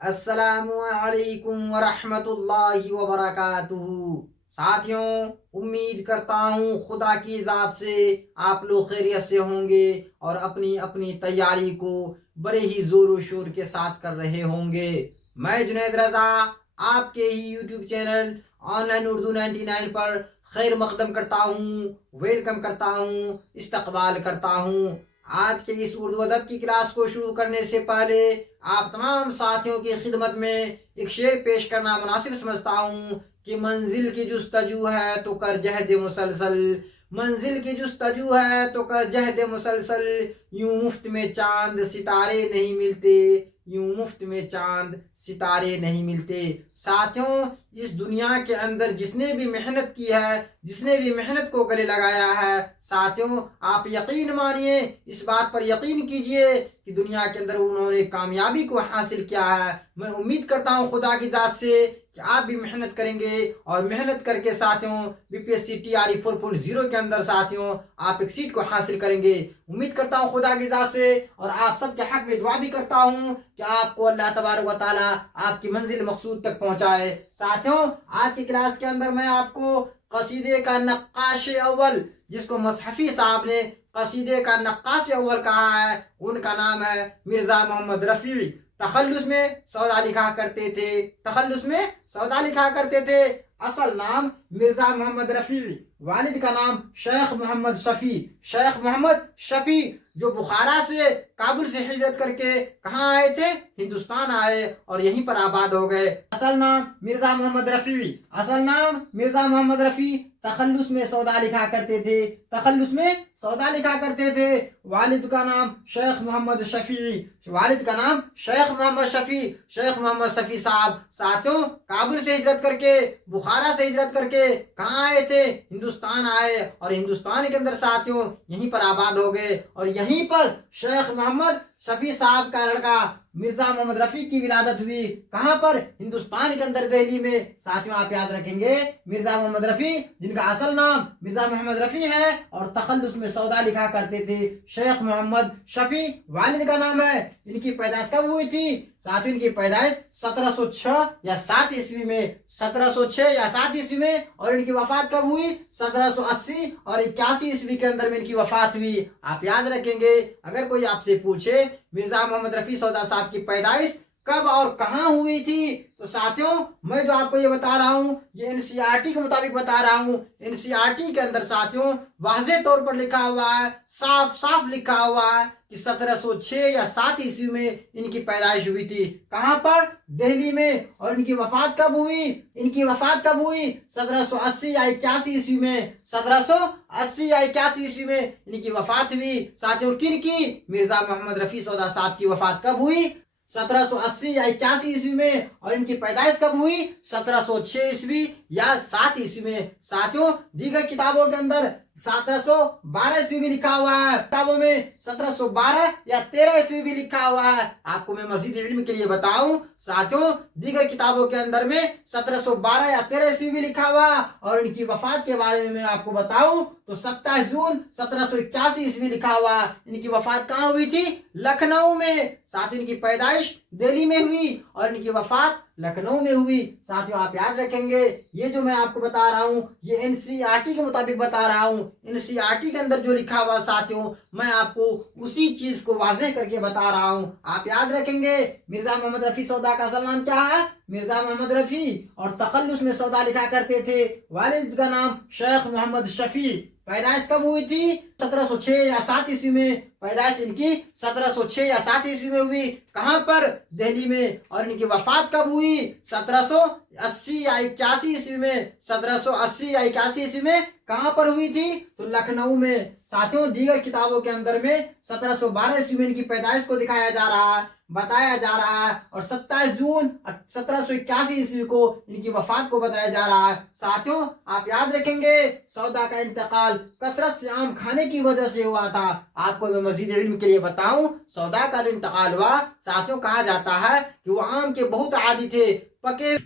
السلام علیکم ورحمۃ اللہ وبرکاتہ۔ ساتھیوں، امید کرتا ہوں خدا کی ذات سے آپ لوگ خیریت سے ہوں گے اور اپنی اپنی تیاری کو بڑے ہی زور و شور کے ساتھ کر رہے ہوں گے۔ میں جنید رضا آپ کے ہی YouTube channel online Urdu 99 پر خیر مقدم کرتا ہوں، ویلکم کرتا ہوں، استقبال کرتا ہوں۔ آج کے اس اردو ادب کی کلاس کو شروع کرنے سے پہلے آپ تمام ساتھیوں کی خدمت میں ایک شعر پیش کرنا مناسب سمجھتا ہوں کہ منزل کی جستجو ہے تو کر جہد مسلسل، منزل کی جستجو ہے تو کر جہد مسلسل، یوں مفت میں چاند ستارے نہیں ملتے، یوں مفت میں چاند ستارے نہیں ملتے۔ ساتھیوں، اس دنیا کے اندر جس نے بھی محنت کی ہے، جس نے بھی محنت کو گلے لگایا ہے، ساتھیوں آپ یقین مانیے، اس بات پر یقین کیجئے کہ دنیا کے اندر انہوں نے کامیابی کو حاصل کیا ہے۔ میں امید کرتا ہوں خدا کی ذات سے کہ آپ بھی محنت کریں گے اور محنت کر کے ساتھیوں B P S C T R E 4.0 کے اندر ساتھیوں آپ ایک سیٹ کو حاصل کریں گے۔ امید کرتا ہوں خدا کی ذات سے اور آپ سب کے حق میں دعا بھی کرتا ہوں کہ آپ کو اللہ تبارک و تعالیٰ آپ کی منزل مقصود تک پہنچائے۔ ساتھیوں، آج کی کلاس کے اندر میں آپ کو قصیدے کا نقاش اول، جس کو مصحفی صاحب نے قصیدے کا نقاش اول کہا ہے، ان کا نام ہے مرزا محمد رفیع۔ تخلص میں سودا لکھا کرتے تھے، تخلص میں سودا لکھا کرتے تھے۔ اصل نام مرزا محمد رفیع، والد کا نام شیخ محمد شفیع، شیخ محمد شفیع، جو بخارا سے کابل سے ہجرت کر کے کہاں آئے تھے؟ ہندوستان آئے اور یہیں پر آباد ہو گئے۔ اصل نام مرزا محمد رفیع، اصل نام مرزا محمد رفیع، تخلص میں سودا لکھا کرتے تھے، تخلص میں سودا لکھا کرتے تھے۔ والد کا نام شیخ محمد شفیع، والد کا نام شیخ محمد شفیع، شیخ محمد شفیع صاحب ساتھیوں کابل سے ہجرت کر کے، بخارا سے ہجرت کر کے کہاں آئے تھے؟ ہندوستان آئے اور ہندوستان کے اندر ساتھیوں یہیں پر آباد ہو گئے اور یہیں پر شیخ محمد شفیع صاحب کا لڑکا مرزا محمد رفیع کی ولادت ہوئی۔ کہاں پر؟ ہندوستان کے اندر، دہلی میں۔ ساتھیوں آپ یاد رکھیں گے مرزا محمد رفیع، جن کا اصل نام مرزا محمد رفیع ہے اور تخلص میں سودا لکھا کرتے تھے، شیخ محمد شفیع والد کا نام ہے۔ ان کی پیدائش کب ہوئی تھی؟ ساتھیوں ان کی پیدائش 1706 یا 7 عیسوی میں، 1706 یا 7 عیسوی میں، اور ان کی وفات کب ہوئی؟ 1780 اور 81 عیسوی کے اندر میں ان کی وفات ہوئی۔ آپ یاد رکھیں گے، اگر کوئی آپ سے پوچھے مرزا محمد رفیع سودا صاحب کی پیدائش کب اور کہاں ہوئی تھی، تو ساتھیوں میں جو آپ کو یہ بتا رہا ہوں یہ این سی آر ٹی کے مطابق بتا رہا ہوں۔ این سی آر ٹی کے اندر ساتھیوں واضح طور پر لکھا ہوا ہے، صاف صاف لکھا ہوا ہے کہ 1706 یا 7 عیسوی میں ان کی پیدائش ہوئی تھی۔ کہاں پر؟ دہلی میں۔ اور ان کی وفات کب ہوئی؟ ان کی وفات کب ہوئی؟ 1780 یا 81 عیسوی میں، 1780 یا 81 عیسوی میں ان کی وفات ہوئی۔ ساتھیوں کن کی؟ مرزا محمد رفیع سودا صاحب کی وفات کب ہوئی؟ 1780 یا 81 عیسوی میں، اور ان کی پیدائش کب ہوئی؟ 1706 عیسوی یا 7 عیسوی میں۔ ساتھیوں دیگر کتابوں کے اندر 1712 عیسوی بھی لکھا ہوا ہے، کتابوں میں 1712 یا 13 عیسوی بھی لکھا ہوا ہے۔ آپ کو میں مزید علم کے لیے بتاؤں ساتھیوں، دیگر کتابوں کے اندر میں 1712 یا 13 عیسوی بھی لکھا ہوا ہے، اور ان کی وفات کے بارے میں آپ کو بتاؤں تو 27 جون 1781 عیسوی لکھا ہوا ہے۔ ان کی وفات کہاں ہوئی تھی؟ لکھنؤ میں۔ ساتھیوں ان کی پیدائش دہلی میں ہوئی اور ان کی وفات لکھنؤ میں ہوئی۔ ساتھیوں آپ یاد رکھیں گے یہ جو میں آپ کو بتا رہا ہوں یہ این سی آر ٹی کے مطابق بتا رہا ہوں۔ این سی آر ٹی کے اندر جو لکھا ہوا ساتھیوں میں آپ کو اسی چیز کو واضح کر کے بتا رہا ہوں۔ آپ یاد رکھیں گے مرزا محمد رفیع سودا کا اصل نام کیا ہے؟ مرزا محمد رفیع، اور تخلص میں سودا لکھا کرتے تھے۔ والد کا نام شیخ محمد شفیع۔ پیدائش کب ہوئی تھی؟ 1706 یا 7 عیسوی میں۔ پیدائش ان کی 1706 یا 7 عیسوی میں ہوئی۔ کہاں پر؟ دہلی میں۔ اور ان کی وفات کب ہوئی؟ 1780 یا 81 عیسوی میں۔ 1780 یا 81 عیسوی میں کہاں پر ہوئی تھی؟ تو لکھنؤ میں۔ ساتھیوں دیگر کتابوں کے اندر میں 1712 عیسوی میں ان کی پیدائش کو دکھایا جا رہا ہے، بتایا جا رہا ہے، اور 27 جون 1781 عیسوی کو ان کی وفات کو بتایا جا رہا ہے۔ ساتھیوں آپ یاد رکھیں گے سودا کا انتقال کثرت سے آم کھانے کی وجہ سے ہوا تھا۔ آپ کو میں مزید علم کے لیے بتاؤں سودا کا جو انتقال ہوا ساتھیوں کہا جاتا ہے کہ وہ آم کے بہت عادی تھے، پکے۔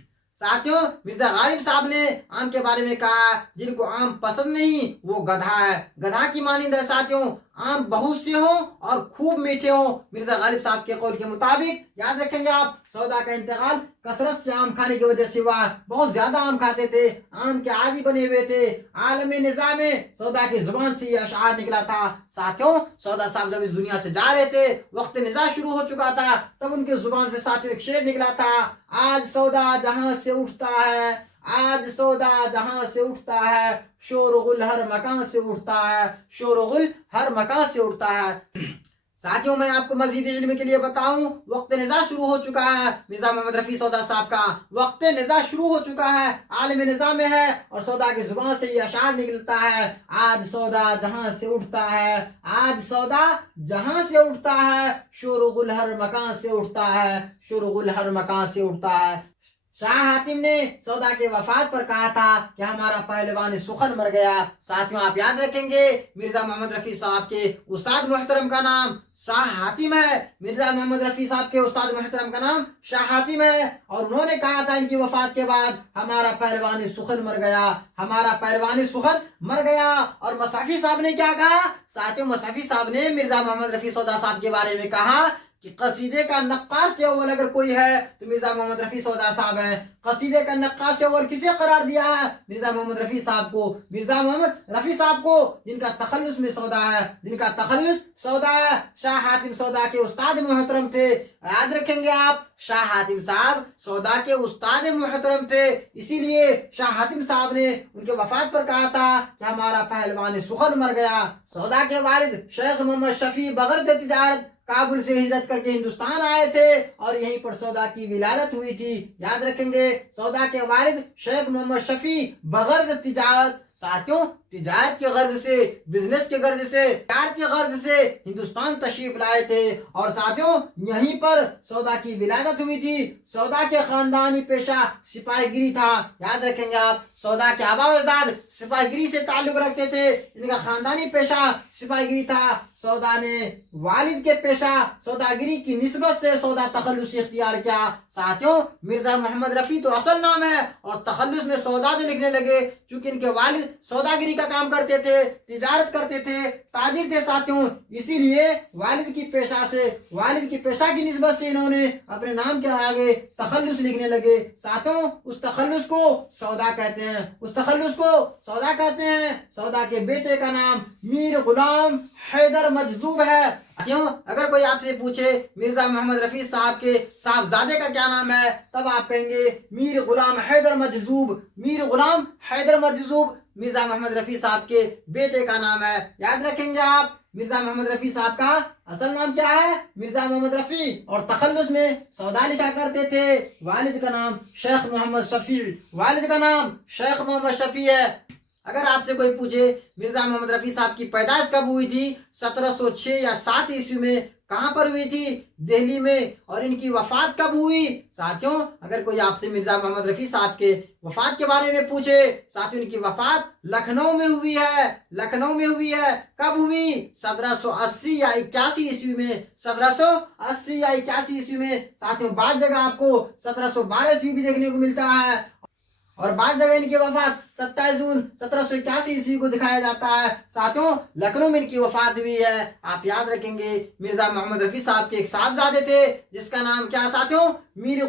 ساتھیوں مرزا غالب صاحب نے آم کے بارے میں کہا جن کو آم پسند نہیں وہ گدھا ہے، گدھا کی مانند ہے۔ ساتھیوں آم بہت سے ہوں اور خوب میٹھے ہوں، مرزا غالب صاحب کے قول کے مطابق याद रखेंगे आप, सौदा का इंतकाल कसरत से आम खाने की वजह से हुआ। बहुत ज्यादा आम खाते थे, आम के आदी बने हुए थे। आलमी निजाम में सौदा की जुबान से ये अशार निकला था। साथियों, सौदा साहब जब इस दुनिया से जा रहे थे, वक्त निजा शुरू हो चुका था, तब उनकी जुबान से साथियों एक शेर निकला था, आज सौदा जहां से उठता है, आज सौदा जहां से उठता है, शोरगुल हर मकान से उठता है, शोरगुल हर मकान से उठता है। साथियों, मैं आपको मजीद इल्म के लिए बताऊं, वक्त निज़ा शुरू हो चुका है। मिर्जा मोहम्मद रफ़ी सौदा साहब का वक्त निज़ा शुरू हो चुका है, आलम निज़ाम में है, और सौदा की जुबान से ये अशार निकलता है, आज सौदा जहां से उठता है, आज सौदा जहां से उठता है, शोरगुल हर मकान से उठता है, शोरगुल हर मकान से उठता है। शाह हातिम ने सौदा के वफात पर कहा था कि हमारा पहलवान सुखन मर गया। साथियों, आप याद रखेंगे, मिर्जा मोहम्मद रफ़ी साहब के उस्ताद मोहतरम का नाम शाह हातिम है। मिर्जा मोहम्मद रफ़ी साहब के उस्ताद मोहतरम का नाम शाह हातिम है, और उन्होंने कहा था इनकी वफात के बाद, हमारा पहलवान सुखन मर गया, हमारा पहलवान सुखन मर गया। और मसाफी साहब ने क्या कहा? साथियों, मसाफी साहब ने मिर्जा मोहम्मद रफ़ी सौदा साहब के बारे में कहा कि कसीदे का नक्काश से अव्वल अगर कोई है तो मिर्जा मोहम्मद रफ़ी सौदा साहब हैं। कसीदे का नक्काश से अव्वल किसे करार दिया है? मिर्जा मोहम्मद रफ़ी साहब को। मिर्जा मोहम्मद रफ़ी साहब को, जिनका तखल्लुस में सौदा है, जिनका तखल्लुस सौदा है। शाह हातिम सौदा के उस्ताद मोहतरम थे। याद रखेंगे आप, शाह हातिम साहब सौदा के उस्ताद मोहतरम थे, इसीलिए शाह हातिम साहब ने उनके वफात पर कहा था कि हमारा पहलवान सुखन मर गया। सौदा के वालिद शेख मोहम्मद शफी बगैर से तिजारत काबुल से हिजरत करके हिंदुस्तान आए थे, और यहीं पर सौदा की विलादत हुई थी। याद रखेंगे, सौदा के वालिद शेख मोहम्मद शफी बगैर तिजारत, साथियों, तिजारत के गर्ज से, बिजनेस के गर्ज से, प्यार के गर्ज से हिंदुस्तान तशरीफ लाए थे, और साथियों यहीं पर सौदा की विलादत हुई थी। सौदा के खानदानी पेशा सिपाहीगिरी था। याद रखेंगे आप, सौदा के आबा अजदाद सिपाहीगिरी से ताल्लुक रखते थे, इनका खानदानी पेशा सिपाहीगिरी था। सौदा ने वालिद के पेशा सौदागिरी की निस्बत से सौदा तखल्लुस इख्तियार किया। साथियों, मिर्जा मोहम्मद रफ़ी तो असल नाम है, और तखल्लुस में सौदा जो लिखने लगे, चूंकि इनके वालिद सौदागिरी का काम करते थे, तिजारत करते थे, ताजिर थे साथियों, इसीलिए वालिद की पेशा से, वालिद की पेशा की निस्बत से इन्होंने अपने नाम के आगे तखल्लुस लिखने लगे। साथियों, उस तखल्लुस को सौदा कहते हैं, उस तखल्लुस को सौदा कहते हैं। सौदा के बेटे का नाम मीर गुलाम हैदर मजजूब है। क्यों? अगर कोई आपसे पूछे मिर्जा मोहम्मद रफ़ी साहब के साहबजादे का क्या नाम है, तब आप कहेंगे मीर गुलाम हैदर मजजूब। मीर गुलाम हैदर मजजूब मिर्जा मोहम्मद रफ़ी साहब के बेटे का नाम है। याद रखेंगे आप, मिर्जा मोहम्मद रफ़ी साहब का असल नाम क्या है? मिर्जा मोहम्मद रफ़ी, और तखल्लुस में सौदा लिखा करते थे। वालिद का नाम शेख मोहम्मद शफी, वालिद का नाम शेख मोहम्मद शफी है। अगर आपसे कोई पूछे मिर्जा मोहम्मद रफ़ी साहब की पैदाइश कब हुई थी, 1706 या 7 ईस्वी में कहां पर हुई थी? दिल्ली में। और इनकी वफात कब हुई? साथियों, अगर कोई आपसे मिर्जा मोहम्मद रफ़ी साहब के वफात के बारे में पूछे, साथियों इनकी वफात लखनऊ में हुई है, लखनऊ में हुई है। कब हुई? 1780 या 81 ईस्वी में, 1780 या 81 ईस्वी में। साथियों, बाद जगह आपको 1712 ईस्वी भी देखने को मिलता है, और बाद जगह इनकी वफात 27 जून 1781 ईस्वी को दिखाया जाता है। साथियों, लखनऊ में इनकी वफात हुई है। आप याद रखेंगे, मिर्जा मोहम्मद रफ़ी साहब के एक साहबजादे थे, जिसका नाम क्या साथियों? मीर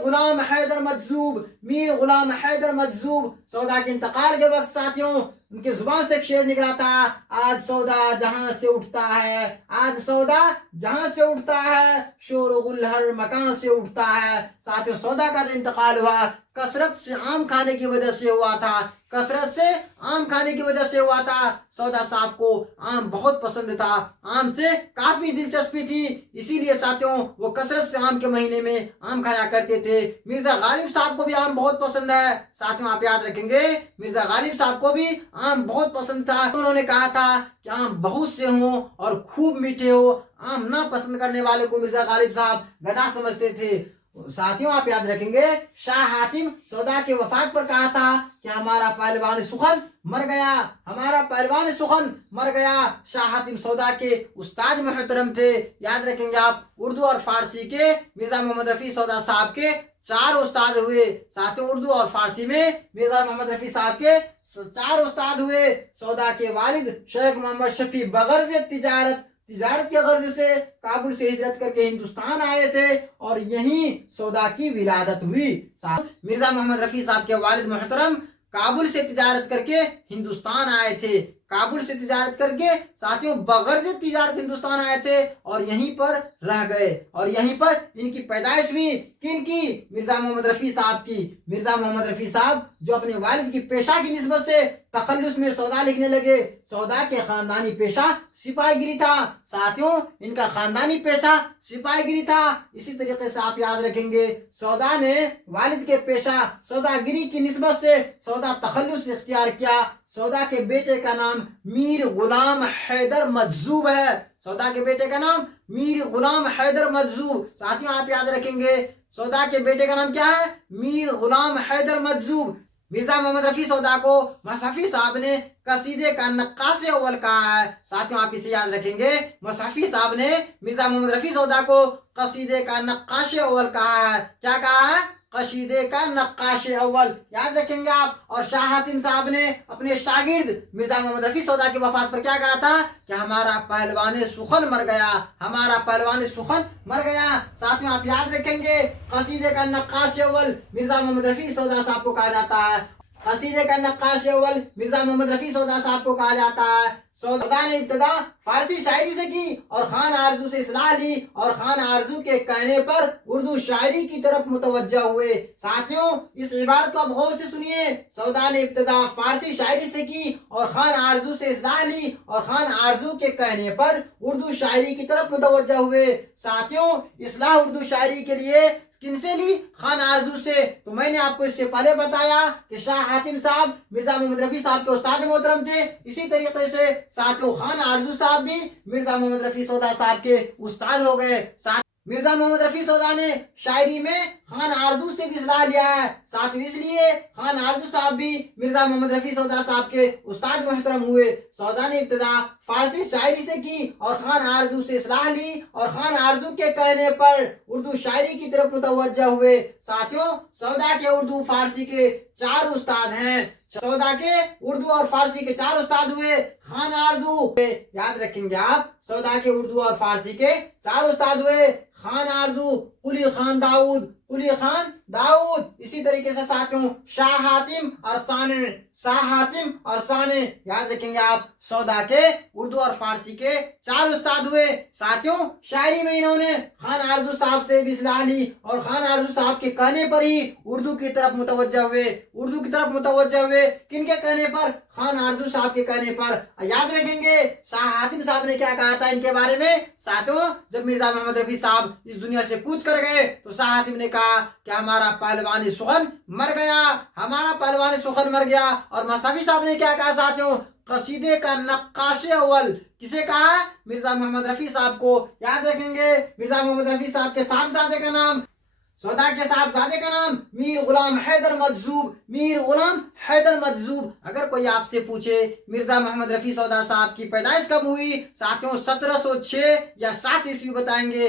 गुलाम हैदर मजजूब, मीर गुलाम हैदर मजजूब। सौदा के इंतकाल के वक्त साथियों उनकी जुबान से एक शेर निकला था, आज सौदा जहां से उठता है, आज सौदा जहां से उठता है, शोरगुल हर मकान से उठता है। साथियों, सौदा का जो इंतकाल हुआ, कसरत से आम खाने की वजह से हुआ था, कसरत से आम खाने की वजह से हुआ था। सौदा साहब को आम बहुत पसंद था, आम से काफी दिलचस्पी थी, इसीलिए साथियों वो कसरत से आम के महीने में आम खाया करते थे। मिर्जा गालिब साहब को भी आम बहुत पसंद है। साथियों, आप याद रखेंगे, मिर्जा गालिब साहब को भी आम बहुत पसंद था। उन्होंने कहा था कि आम बहुत से हों और खूब मीठे हो, आम ना पसंद करने वाले को मिर्जा गालिब साहब गधा समझते थे। साथियों, आप याद रखेंगे, शाह हातिम सौदा के वफात पर कहा था कि हमारा पहलवान सुखन मर गया, हमारा पहलवान सुखन मर गया। शाह हातिम सौदा के उस्ताद मोहतरम थे। याद रखेंगे आप, उर्दू और फारसी के मिर्जा मोहम्मद रफ़ी सौदा साहब के 4 उस्ताद हुए। साथियों, उर्दू और फारसी में मिर्जा मोहम्मद रफ़ी साहब के 4 उस्ताद हुए। सौदा के वालिद शेख मोहम्मद शफी बगैर से तिजारत تجارت کے غرض سے کابل سے ہجرت کر کے ہندوستان آئے تھے اور یہیں سودا کی ولادت ہوئی۔ مرزا محمد رفیع صاحب کے والد محترم کابل سے تجارت کر کے ہندوستان آئے تھے، کابل سے تجارت کر کے ساتھیوں بغرض تجارت ہندوستان آئے تھے اور یہیں پر رہ گئے، اور یہیں پر ان کی پیدائش ہوئی۔ کن کی؟ مرزا محمد رفیع صاحب کی۔ مرزا محمد رفیع صاحب جو اپنے والد کی پیشہ کی نسبت سے تخلص میں سودا لکھنے لگے۔ سودا کے خاندانی پیشہ سپاہی گیری تھا ساتھیوں، ان کا خاندانی پیشہ سپاہی گیری تھا۔ اسی طریقے سے آپ یاد رکھیں گے سودا نے والد کے پیشہ سودا گیری کی نسبت سے سودا تخلص اختیار کیا۔ سودا کے بیٹے کا نام میر غلام حیدر مجذوب ہے۔ سودا کے بیٹے کا نام میر غلام حیدر مجذوب۔ ساتھیوں آپ یاد رکھیں گے سودا کے بیٹے کا نام کیا ہے؟ میر غلام حیدر مجذوب۔ مرزا محمد رفیع سودا کو مصحفی صاحب نے قصیدے کا نقاش اول کہا ہے۔ ساتھیوں آپ اسے یاد رکھیں گے مصحفی صاحب نے مرزا محمد رفیع سودا کو قصیدے کا نقاش اول کہا ہے۔ کیا کہا ہے؟ قصیدے کا نقاش اول، یاد رکھیں گے آپ۔ اور شاہ حاتم صاحب نے اپنے شاگرد مرزا محمد رفیع سودا کی وفات پر کیا کہا تھا کہ ہمارا پہلوان سخن مر گیا، ہمارا پہلوان سخن مر گیا۔ ساتھیوں آپ یاد رکھیں گے قصیدے کا نقاش اول مرزا محمد رفیع سودا صاحب کو کہا جاتا ہے۔ قصیدے کا نقاش اول مرزا محمد رفیع سودا صاحب کو کہا جاتا ہے۔ سودا نے ابتدا فارسی شاعری سے کی اور خان آرزو سے اصلاح لی، اور خان آرزو کے کہنے پر اردو شاعری کی طرف متوجہ ہوئے۔ ساتھیوں اس عبارت کو اب غور سے سنیے۔ سودا نے ابتدا فارسی شاعری سے کی اور خان آرزو سے اصلاح لی، اور خان آرزو کے کہنے پر اردو شاعری کی طرف متوجہ ہوئے۔ ساتھیوں اصلاح اردو شاعری کے لیے کن سے لی؟ خان آرزو سے۔ تو میں نے آپ کو اس سے پہلے بتایا کہ شاہ حاتم صاحب مرزا محمد رفیع صاحب کے استاد محترم تھے، اسی طریقے سے ساتھیوں خان آرزو صاحب بھی مرزا محمد رفیع سودا صاحب کے استاد ہو گئے۔ مرزا محمد رفیع سودا نے شاعری میں خان آرزو سے بھی اصلاح لیا ہے۔ ساتھیوں اس لیے خان آرزو صاحب بھی مرزا محمد رفیع سودا صاحب کے استاد محترم ہوئے۔ سودا نے ابتدا فارسی شاعری سے کی اور خان آرزو سے اصلاح لی، اور خان آرزو کے کہنے پر اردو شاعری کی طرف متوجہ ہوئے۔ ساتھیوں سودا کے اردو فارسی کے 4 استاد ہیں۔ سودا کے اردو اور فارسی کے 4 استاد ہوئے۔ خان آرزو، یاد رکھیں گے آپ، سودا کے اردو اور فارسی کے 4 استاد ہوئے۔ خان آرزو، قلی خان داؤد، قلی خان داؤد۔ اسی طریقے سے ساتھیوں شاہ حاتم اور ثانی، شاہ حاتم اور ثانی، یاد رکھیں گے آپ، سودا کے اردو اور فارسی کے 4 استاد ہوئے۔ ساتھیوں شاعری میں انہوں نے خان آرزو صاحب سے بھی اصلاح لی، اور خان آرزو صاحب کے کہنے پر ہی اردو کی طرف متوجہ ہوئے۔ اردو کی طرف متوجہ ہوئے کن کے کہنے پر؟ خان آرزو صاحب کے کہنے پر۔ یاد رکھیں گے شاہ حاتم صاحب نے کیا کہا تھا ان کے بارے میں؟ ساتھیوں جب مرزا محمد رفیع صاحب اس دنیا سے کوچ کر گئے تو شاہ حاتم نے کہا کہ ہمارا پہلوان سخن مر گیا، ہمارا پہلوان سخن مر گیا۔ اور مصحفی صاحب نے کیا کہا ساتھیوں؟ قصیدے کا نقاش اول کسے کہا؟ مرزا محمد رفیع صاحب کو۔ یاد رکھیں گے مرزا محمد رفیع صاحب کے صاحبزادے کا نام، سودا کے صاحبزادے کا نام میر غلام حیدر مجذوب، میر غلام حیدر مجذوب۔ اگر کوئی آپ سے پوچھے مرزا محمد رفیع سودا صاحب کی پیدائش کب ہوئی؟ ساتھیوں 1706 یا 7 عیسوی بتائیں گے۔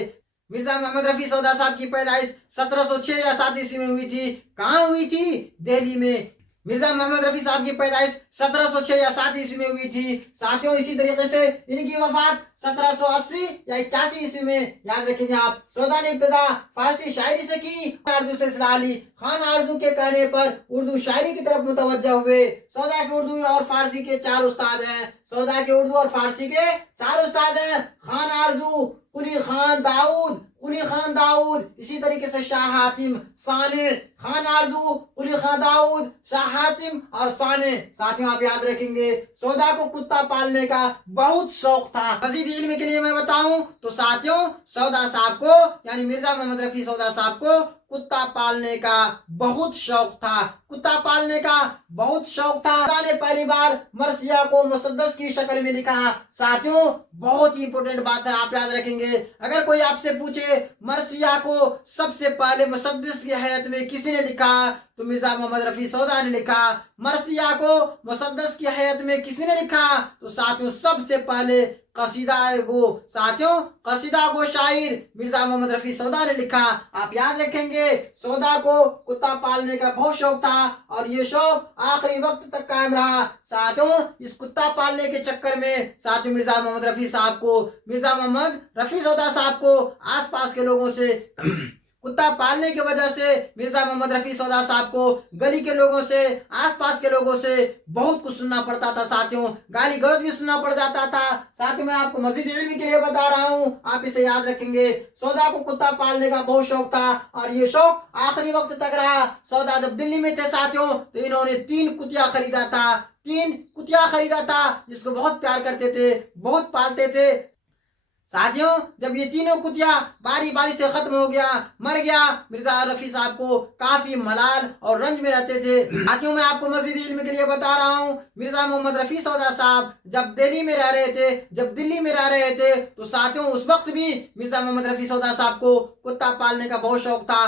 مرزا محمد رفیع سودا صاحب کی پیدائش 1706 یا 7 عیسوی میں ہوئی تھی۔ کہاں ہوئی تھی؟ دہلی میں۔ مرزا محمد رفیع صاحب کی پیدائش 1706 یا 7 عیسوی میں ہوئی تھی۔ ساتھیوں اسی طریقے سے ان کی وفات 1780 یا 81 عیسوی میں۔ یاد رکھیں گے آپ سودا نے ابتدا فارسی شاعری سے کی، آرزو سے اصلاح لی، خان آرزو کے کہنے پر اردو شاعری کی طرف متوجہ ہوئے۔ سودا کے اردو اور فارسی کے 4 استاد ہیں۔ سودا کے اردو اور فارسی کے 4 استاد ہیں۔ خان آرزو، قلی خان داؤد، قلی خان داؤد، اسی طریقے سے شاہ حاتم، ثانی، خان آرزو، قلی خان داؤد، شاہ حاتم اور ثانی۔ ساتھیوں آپ یاد رکھیں گے سودا کو کتا پالنے کا بہت شوق تھا۔ مزید علم کے لیے میں بتاؤں تو ساتھیوں سودا صاحب کو یعنی مرزا محمد رفیع سودا صاحب کو کتا پالنے کا بہت شوق تھا، کتا پالنے کا بہت شوق تھا۔ سودا نے پہلی بار مرثیہ کو مسدس کی شکل میں لکھا۔ ساتھیوں بہت ہی امپورٹنٹ بات ہے، آپ یاد رکھیں گے اگر کوئی آپ سے پوچھے مرثیہ کو سب سے پہلے مسدس کی حیت میں کس نے لکھا تو مرزا محمد رفیع سودا نے لکھا۔ مرثیہ کو مسدس کی حیت میں کس نے لکھا تو ساتھیوں سب سے پہلے قصیدہ گو ساتھیوں قصیدہ گو شاعر مرزا محمد رفیع سودا نے لکھا. آپ یاد رکھیں گے سودا کو کتا پالنے کا بہت شوق تھا اور یہ شوق آخری وقت تک قائم رہا. ساتھیوں اس کتا پالنے کے چکر میں ساتھیوں مرزا محمد رفیع صاحب کو مرزا محمد رفیع سودا صاحب کو آس پاس کے لوگوں سے کتا پالنے کی وجہ سے مرزا محمد رفیع سودا صاحب کو گلی کے لوگوں سے آس پاس کے لوگوں سے بہت کچھ سننا پڑتا تھا. ساتھیوں گالی گلوچ بھی سننا پڑ جاتا تھا. ساتھیوں میں آپ کو مزید علم کے لیے بتا رہا ہوں, آپ اسے یاد رکھیں گے. سودا کو کتا پالنے کا بہت شوق تھا اور یہ شوق آخری وقت تک رہا. سودا جب دلی میں تھے ساتھیوں تو انہوں نے 3 کتیا خریدا تھا. 3 کتیا خریدا تھا جس کو بہت پیار کرتے تھے, بہت پالتے تھے. ساتھیوں جب یہ تینوں کتیا باری باری سے ختم ہو گیا, مر گیا, مرزا رفیع صاحب کو کافی ملال اور رنج میں رہتے تھے. ساتھیوں میں آپ کو مزید علم کے لیے بتا رہا ہوں, مرزا محمد رفیع سودا صاحب جب دلی میں رہ رہے تھے, جب دلی میں رہ رہے تھے تو ساتھیوں اس وقت بھی مرزا محمد رفیع سودا صاحب کو کتا پالنے کا بہت شوق تھا.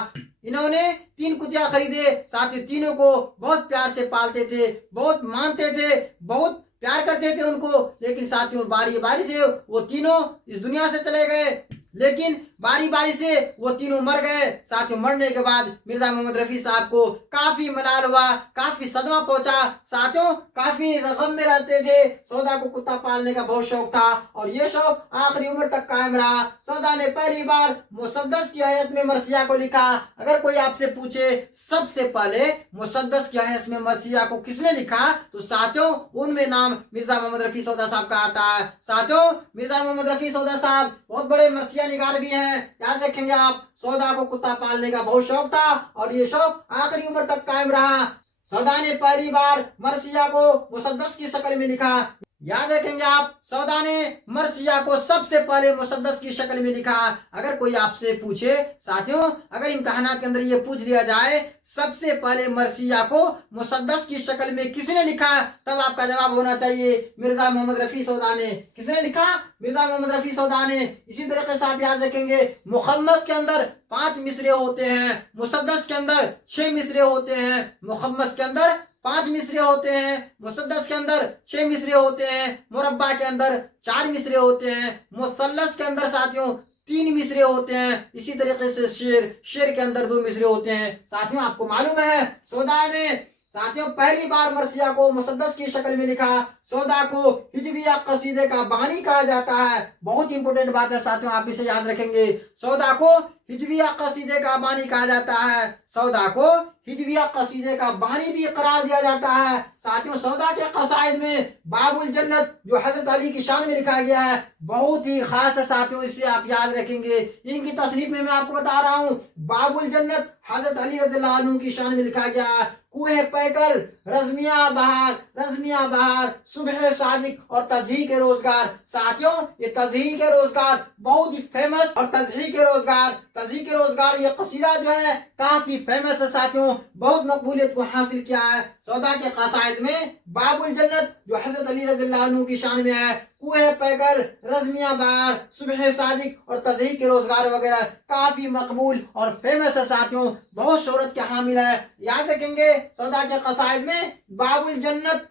انہوں نے 3 کتیا خریدے. ساتھیوں تینوں کو بہت پیار سے پالتے تھے, بہت مانتے تھے, بہت پیار کرتے تھے ان کو. لیکن ساتھیوں باری باری سے وہ تینوں اس دنیا سے چلے گئے, لیکن باری باری سے وہ تینوں مر گئے. ساتھیوں مرنے کے بعد مرزا محمد رفیع صاحب کو کافی ملال ہوا, کافی صدمہ پہنچا. ساتھیوں کافی غم میں رہتے تھے. سودا کو کتا پالنے کا بہت شوق تھا اور یہ شوق آخری عمر تک قائم رہا. سودا نے پہلی بار مسدس کی حیثیت میں مرثیہ کو لکھا. اگر کوئی آپ سے پوچھے سب سے پہلے مسدس کی حیثیت میں مرثیہ کو کس نے لکھا تو ساتھیوں ان میں نام مرزا محمد رفیع سودا صاحب کا آتا ہے. ساتھیوں مرزا محمد رفیع سودا صاحب بہت بڑے مرثیہ نگار بھی ہیں. یاد رکھیں گے آپ, سودا کو کتا پالنے کا بہت شوق تھا اور یہ شوق آخری عمر تک قائم رہا. سودا نے پہلی بار مرثیہ کو مسدس کی شکل میں لکھا. یاد رکھیں گے آپ, سودا نے مرثیہ کو سب سے پہلے مسدس کی شکل میں لکھا. اگر کوئی آپ سے پوچھے ساتھیوں, اگر امتحانات کے اندر یہ پوچھ لیا جائے سب سے پہلے مرثیہ کو مسدس کی شکل میں کس نے لکھا, تب آپ کا جواب ہونا چاہیے مرزا محمد رفیع سودا نے. کس نے لکھا؟ مرزا محمد رفیع سودا نے. اسی طریقے سے آپ یاد رکھیں گے مخمس کے اندر 5 مصرے ہوتے ہیں, مسدس کے اندر 6 مصرے ہوتے ہیں. مخمس کے اندر 5 مصرے ہوتے ہیں, مسدس کے اندر 6 مصرے ہوتے ہیں, مربع کے اندر 4 مصرے ہوتے ہیں, مثلث کے اندر ساتھیوں 3 مصرے ہوتے ہیں. اسی طریقے سے شعر کے اندر 2 مصرے ہوتے ہیں. ساتھیوں آپ کو معلوم ہے سودا نے ساتھیوں پہلی بار مرثیہ کو مسدس کی شکل میں لکھا. سودا کو ہجویہ قصیدے کا بانی کہا جاتا ہے. بہت امپورٹنٹ بات ہے ساتھیوں, آپ اسے یاد رکھیں گے. سودا کو ہجویہ قصیدے کا بانی کہا جاتا ہے. سودا کو ہجویہ قصیدے کا بانی بھی قرار دیا جاتا ہے. ساتھیوں سودا کے قصائد میں باب الجنت جو حضرت علی کی شان میں لکھا گیا ہے بہت ہی خاص ہے. ساتھیوں اسے آپ یاد رکھیں گے. ان کی تصنیف میں میں آپ کو بتا رہا ہوں, باب الجنت حضرت علی رضی اللہ عنہ کی شان میں لکھا گیا ہے. کوہ پیکر, رزمیہ بہار, رزمیہ بہار, صبح صادق اور تضحیق روزگار. ساتھیوں یہ تضحیق روزگار بہت ہی فیمس اور تضحیق روزگار یہ قصیدہ جو ہے کافی فیمس ہے. ساتھیوں بہت مقبولیت کو حاصل کیا ہے. سودا کے قصائد میں باب الجنت جو حضرت علی رضی اللہ عنہ کی شان میں ہے, کوہ پیکر, رزمیہ بہار, صبح صادق اور تضحیق روزگار وغیرہ کافی مقبول اور فیمس ہے. ساتھیوں بہت شہرت کے حامل ہے. یاد رکھیں گے سودا کے قصائد میں باب الجنت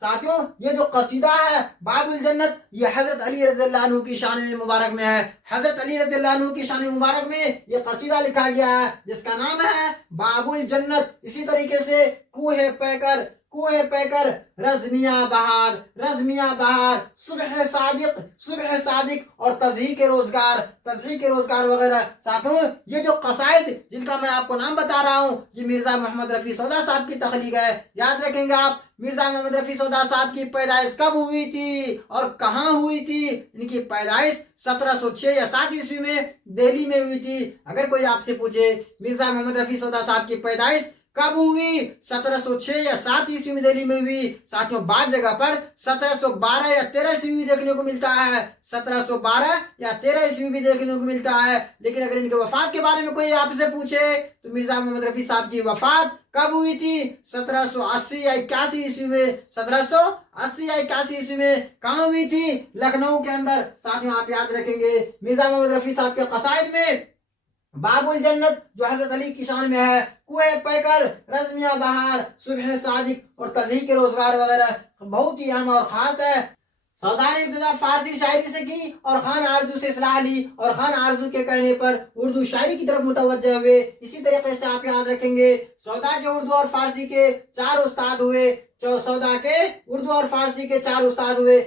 ساتھیوں یہ جو قصیدہ ہے باب الجنت یہ حضرت علی رضی اللہ عنہ کی شان مبارک میں ہے. حضرت علی رضی اللہ عنہ کی شان مبارک میں یہ قصیدہ لکھا گیا ہے جس کا نام ہے باب الجنت. اسی طریقے سے کوہ پیکر, رزمیہ بہار, صبح صادق اور تضحیق روزگار وغیرہ. ساتھوں یہ جو قصائد جن کا میں آپ کو نام بتا رہا ہوں یہ مرزا محمد رفیع سودا صاحب کی تخلیق ہے. یاد رکھیں گے آپ مرزا محمد رفیع سودا صاحب کی پیدائش کب ہوئی تھی اور کہاں ہوئی تھی. ان کی پیدائش 1706 یا 7 عیسوی میں دہلی میں ہوئی تھی. اگر کوئی آپ سے پوچھے مرزا محمد رفیع سودا صاحب کی پیدائش کب ہوئی 1706 یا 7 عیسوی میں دہلی میں ہوئی. ساتھیوں بعض جگہ پر 1712 یا 13 عیسوی بھی دیکھنے کو ملتا ہے. 1712 یا 13 عیسوی بھی دیکھنے کو ملتا ہے. لیکن اگر ان کے وفات کے بارے میں کوئی آپ سے پوچھے تو مرزا محمد رفیع صاحب کی وفات کب ہوئی تھی 1780 یا 81 عیسوی میں. 1780 یا 81 عیسوی میں کہاں ہوئی تھی؟ لکھنؤ کے اندر. ساتھیوں آپ یاد رکھیں گے مرزا محمد رفیع صاحب کے قصائد میں باب الجنت جو حضرت علی کی شان میں ہے, کوہ پیکر, رزمیہ بہار, صبح صادق اور تضحیق روزگار وغیرہ بہت ہی اہم اور خاص ہے. سودا نے ابتدا فارسی شاعری سے کی اور خان آرزو سے اصلاح لی اور خان آرزو کے کہنے پر اردو شاعری کی طرف متوجہ ہوئے. اسی طریقے سے آپ یاد رکھیں گے سودا کے اردو اور فارسی کے 4 استاد ہوئے. سودا کے اردو اور فارسی کے 4 استاد ہوئے.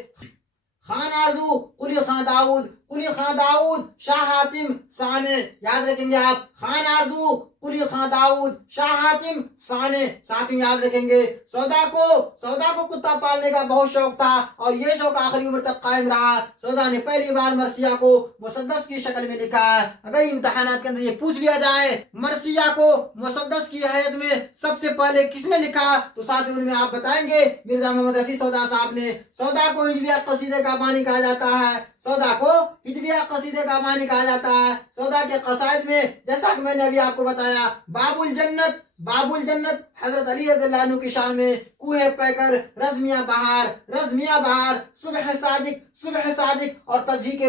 خان آرزو، قلی خان داؤد، قلی خان داؤد، شاہ حاتم ثانی. یاد رکھیں گے آپ خان آرزو، قلی خان داؤد، شاہ حاتم ثانی. ساتھ ہی یاد رکھیں گے سودا کو کتا پالنے کا بہت شوق تھا اور یہ شوق آخری عمر تک قائم رہا. سودا نے پہلی بار مرثیہ کو مسدس کی شکل میں لکھا ہے. اگر امتحانات کے اندر یہ پوچھ لیا جائے مرثیہ کو مسدس کی حیثیت میں سب سے پہلے کس نے لکھا تو ساتھ ان میں آپ بتائیں گے مرزا محمد رفیع سودا صاحب نے. سودا کو ہجویہ قصیدے کا بانی کہا جاتا ہے. سودا کو ہجویہ قصیدے کا بانی کہا جاتا ہے. سودا کے قصائد میں جیسا کہ میں نے ابھی آپ کو بتایا باب الجنت حضرت علی رضی اللہ عنہ کی شان میں، کوہ پیکر، رزمیہ بہار، صبح صادق اور تزہیق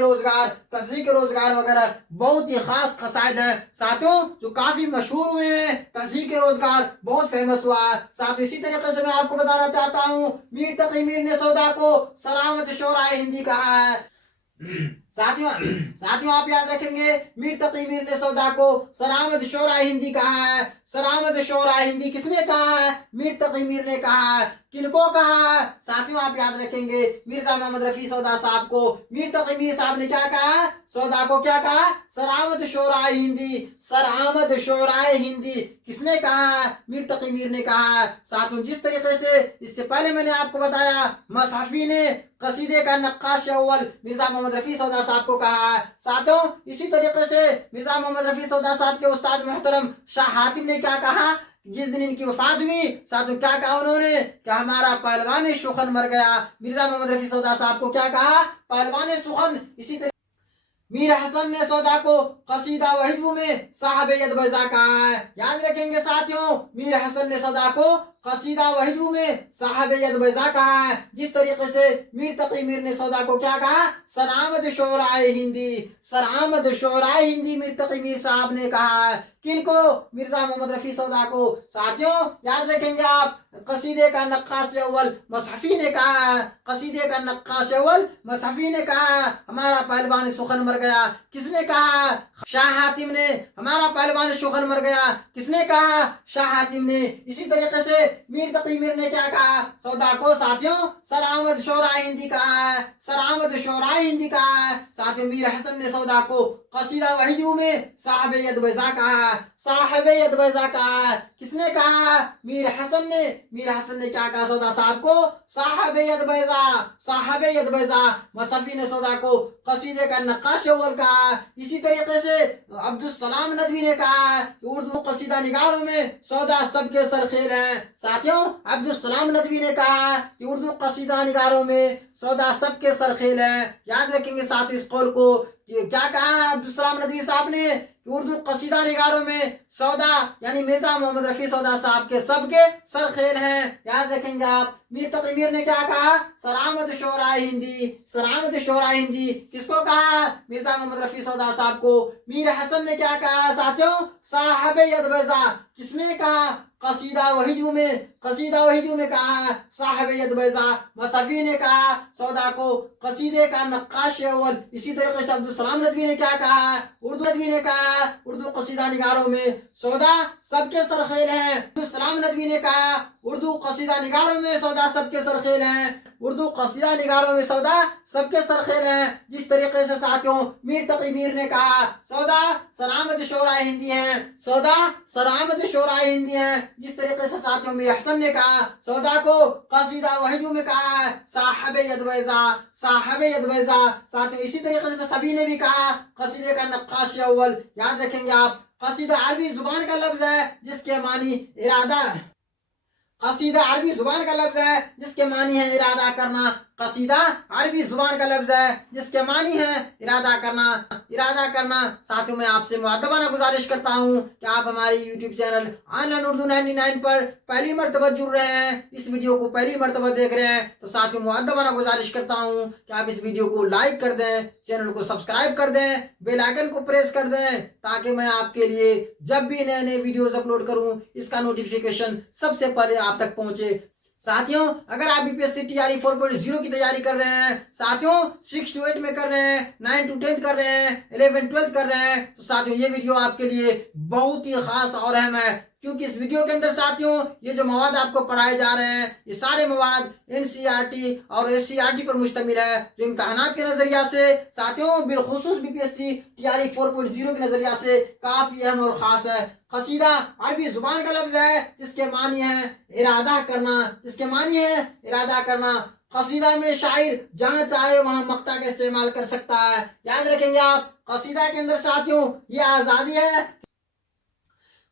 روزگار وغیرہ بہت ہی خاص قصائد ہیں ساتھیوں جو کافی مشہور ہوئے ہیں. تزہیق روزگار بہت فیمس ہوا ہے. ساتھ اسی طریقے سے میں آپ کو بتانا چاہتا ہوں میر تقی میر نے سودا کو سلامت شعراء ہندی کہا ہے. ساتھیوں آپ یاد رکھیں گے میر تقی میر نے سودا کو سلامت شعراء ہندی کہا ہے. سلامت شعراء ہندی کس نے کہا ہے؟ میر تقی میر نے کہا ہے. کن کو کہا ہے؟ ساتھیوں آپ یاد رکھیں گے مرزا محمد رفیع سودا صاحب کو میر تقی میر صاحب نے کیا کہا؟ سودا کو کیا کہا؟ سلامت شعراء ہندی کس نے کہا ہے؟ میر تقی میر نے کہا ہے. ساتھیوں جس طریقے سے اس سے پہلے میں نے آپ کو بتایا مصحفی نے قصیدے کا نقاش اول مرزا محمد رفیع سودا صاحب کو کہا ہے. ساتھیوں اسی طریقے سے مرزا محمد رفیع سودا صاحب کے استاد محترم شاہ حاتم نے کیا کہا جس دن ان کی وفات ہوئی؟ ساتھیوں کیا کہا انہوں نے کہ ہمارا پہلوان سخن مر گیا. مرزا محمد رفیع سودا صاحب کو کیا کہا؟ پہلوان سخن. اسی طرح میر حسن نے سودا کو قصیدہ وحجو میں صاحب ید بیضا کہا ہے. یاد رکھیں گے ساتھیوں میر حسن نے سودا کو قصیدہ وحجو میں صاحب ید بیضا کہا ہے. جس طریقے سے میر تقی میر نے سودا کو کیا کہا؟ سرآمد شعراء ہندی میر تقی میر صاحب نے کہا ہے. کن کو؟ مرزا محمد رفیع سودا کو. ساتھیوں یاد رکھیں گے آپ قصیدے کا نقاش اول مصحفی نے کہا ہے. قصیدے کا نقاش اول مصحفی نے کہا ہمارا پہلوان سخن مر گیا. کس نے کہا؟ شاہ حاتم نے. ہمارا پہلوان سخن مر گیا کس نے کہا؟ شاہ حاتم نے. اسی طریقے سے میر تقی میر نے کیا کہا سودا کو؟ ساتھیوں سلامت شعراء ہندی کہا ہے. ساتھیوں میر حسن نے سودا کو قصیدہ وحجو میں صاحب ید بیضا کہا ہے. کس نے کہا؟ میر حسن نے. میر حسن نے کیا کہا سودا صاحب کو؟ صاحب ید بیضا. مصحفی نے سودا کو قصیدے کا نقاش اول کہا. اسی طریقے سے عبدالسلام ندوی نے کہا کہ اردو قصیدہ نگاروں میں سودا سب کے سرخیل ہیں. ساتھیوں عبدالسلام ندوی نے کہا کہ اردو قصیدہ نگاروں میں سودا سب کے سرخیل ہیں. یاد رکھیں گے ساتھ اس قول کو کیا کہا عبدالسلام ندوی صاحب نے کہ اردو قصیدہ نگاروں میں سودا یعنی مرزا محمد رفیع سودا صاحب کے سب کے سرخیل ہیں. یاد رکھیں گے آپ میر تقی میر نے کیا کہا؟ سلامت شعراء ہندی. کس کو کہا؟ مرزا محمد رفیع سودا صاحب کو. میر حسن نے کیا کہا ساتھیوں؟ صاحب ید بیضا. کس نے کہا؟ قصیدہ وحجو میں کہا صاحب ید بیضا. مصحفی نے کہا سودا کو قصیدے کا نقاش اول. اسی طریقے سے عبدالسلام ندوی نے کیا کہا؟ اردو قصیدہ نگاروں میں سودا سب کے سرخیل ہیں. عبدالسلام ندوی نے کہا اردو قصیدہ نگاروں میں سودا سب کے سرخیل ہیں. جس طریقے سے ساتھیوں میر تقی میر نے کہا سودا سلامت شعراء ہندی ہیں. جس طریقے سے ساتھیوں میر حسن نے کہا سودا کو قصیدہ وحجو میں کہا صاحب ید بیضا. ساتھیوں اسی طریقے سے سبھی نے بھی کہا قصیدے کا نقاش اول. یاد رکھیں گے آپ قصیدہ عربی زبان کا لفظ ہے جس کے معنی ارادہ کرنا. قصیدہ عربی زبان کا لفظ ہے جس کے معنی ہے ارادہ کرنا. ساتھیوں میں آپ سے مؤدبانہ گزارش کرتا ہوں کہ آپ ہماری YouTube channel online Urdu 99 پر پہلی مرتبہ جڑ رہے ہیں، اس ویڈیو کو پہلی مرتبہ دیکھ رہے ہیں تو ساتھیوں مؤدبانہ گزارش کرتا ہوں کہ آپ اس ویڈیو کو لائک کر دیں، چینل کو سبسکرائب کر دیں، بیل آئیکن کو پریس کر دیں تاکہ میں آپ کے لیے جب بھی نئے ویڈیوز اپلوڈ کروں اس کا نوٹیفیکیشن سب سے پہلے آپ تک پہنچے. साथियों अगर आप बीपीएससी टीआरई 4.0 की तैयारी कर रहे हैं, साथियों 6 to 8 में कर रहे हैं, 9 to 10 कर रहे हैं, 11 12 कर रहे हैं, तो साथियों ये वीडियो आपके लिए बहुत ही खास और अहम है, क्योंकि इस वीडियो के अंदर साथियों ये जो मवाद आपको पढ़ाए जा रहे हैं ये सारे मवाद एनसीईआरटी और एससीईआरटी पर मुश्तमिल है, जो इम्तहानात के नजरिया से साथियों बिलखुसूस बीपीएससी टीआरई 4.0 के नजरिया से काफी अहम और खास है। कसीदा अरबी जुबान का लफ्ज है जिसके मानी है इरादा करना, जिसके मानी है इरादा करना। कसीदा में शायर जहाँ चाहे वहाँ मक्ता का इस्तेमाल कर सकता है, याद रखेंगे आप। कसीदा के अंदर साथियों ये आज़ादी है,